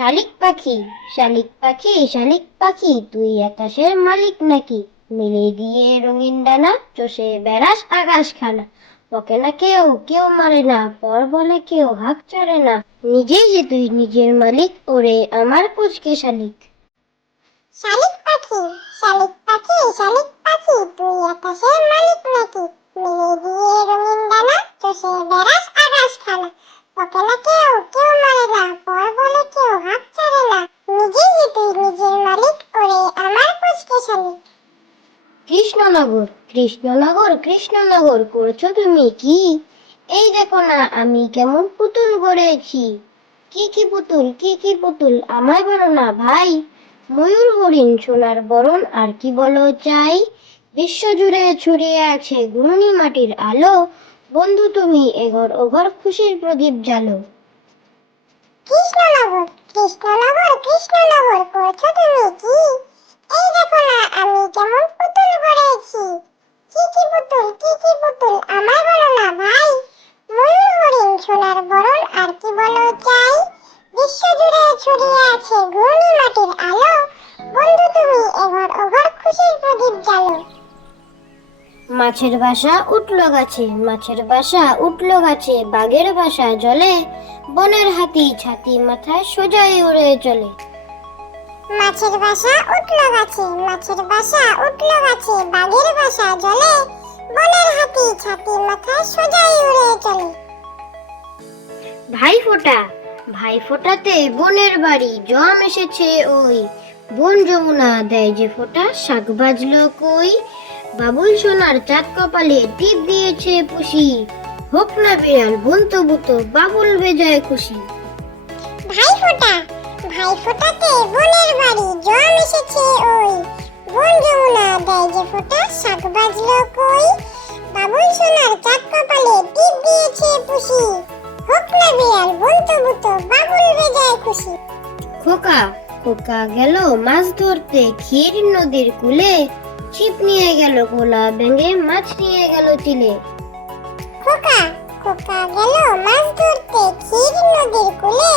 শালিক পাখি, শালিক পাখি, শালিক পাখি, তুই আকাশের মালিক নাকি? মিলে দিয়ে রঙিন ডানা, চষে বেড়াস আকাশ খানা। তোকে না কেউ কেউ মারে না, পর বলে কেউ হাঁক চড়ে না। নিজেই যে তুই নিজের মালিক, ওরে আমার পুচকে শালিক। শালিক পাখি, শালিক পাখি, শালিক পাখি, তুই আকাশের মালিক নাকি? মিলে দিয়ে রঙিন ডানা, চষে বেড়াস আকাশ খানা। তোকে না কেউ কেউ মারে না, পর বলে কেউ হাঁক ছাড়ে না। নিজেই যে তুই নিজের মালিক, ওরে আমার পুচকে শালিক। কৃষ্ণনগর, কৃষ্ণনগর, কৃষ্ণনগর, করছো তুমি কি? এই দেখো না আমি কেমন পুতুল গড়েছি। কি কি পুতুল, কি কি পুতুল, আমায় বলো না ভাই। ময়ূর, হরিণ, সোনার বরণ, আর কি বলো চাই? বিশ্বজুড়ে ছড়িয়ে আছে ঘূর্ণি মাটির আলো। বন্ধু তুমি এঘর ওঘর খুশির প্রদীপ জ্বালো। কৃষ্ণনগর, কৃষ্ণনগর, কৃষ্ণনগর, করছো তুমি কি? এই দেখো না আমি কেমন পুতুল গড়েছি। কি কি পুতুল, কি কি পুতুল, আমায় বলো না ভাই। ময়ূর, হরিণ, সোনার বরণ, আর কি বলো চাই? বিশ্বজুড়ে ছড়িয়ে আছে ঘূর্ণি মাটির আলো। বন্ধু তুমি এঘর ওঘর খুশির প্রদীপ জ্বালো। মাছের বাসা উঠলো গাছে, মাছের বাসা উঠলো গাছে, বাঘের বাসা জলে। বনের হাতি ছাতি মাথায় সোজাই উড়ে চলে। মাছের বাসা উঠলো গাছে, মাছের বাসা উঠলো গাছে, বাঘের বাসা জলে। বনের হাতি ছাতি মাথায় সোজাই উড়ে চলে। ভাইফোঁটা, ভাইফোঁটাতে বোনের বাড়ি, জম এসেছে ওই। বোন যমুনা দেয় যে ফোঁটা, শাক বাজলো কই। বাবুল সোনার চাঁদ কপালে টিপ দিয়েছে পুষি। হোক না বিড়াল বোন তবু তো বাবুল বেজায় খুশি। ভাইফোঁটা, ভাইফোঁটাতে বোনের বাড়ি, জম এসেছে ওই। বোন যমুনা দেয় যে ফোঁটা, শাক বাজলো কই। বাবুল সোনার চাঁদ কপালে টিপ দিয়েছে পুষি। হোক না বিড়াল বোন তবু তো বাবুল বেজায় খুশি। খোকা, খোকা গেল মাছ ধরতে ক্ষীর নদীর কূলে। ছিপ নিয়ে গেল গোলা ব্যাঙে, মাছ নিয়ে গেল চিলে। খোকা, খোকা গেল মাছ ধরতে ক্ষীর নদীর কূলে।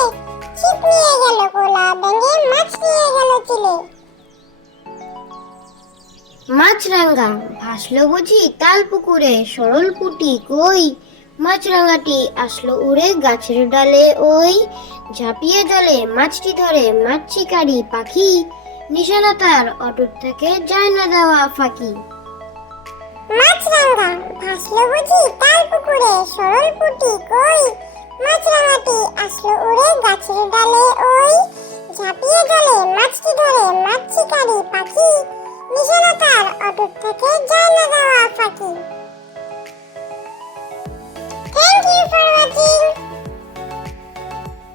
ছিপ নিয়ে গেল গোলা ব্যাঙে, মাছ নিয়ে গেল চিলে। মাছরাঙা ভাসলো বুঝি তাল পুকুরে, সরল পুটি কই। মাছরাঙাটি আসলো উড়ে গাছের ডালে ওই। ঝাঁপিয়ে জলে মাছটি ধরে মাছ শিকারি পাখি। নিশানা তার অটুট থেকে যায় না দেওয়া ফাঁকি। মাছরাঙা ভাসলো বুঝি তাল পুকুরে, সরল পুটি কই। মাছরাঙাটি আসলো উড়ে গাছের ডালে ওই। ঝাঁপিয়ে জলে মাছটি ধরে মাছ শিকারি পাখি। নিশানা তার অটুট থেকে যায় না দেওয়া ফাঁকি।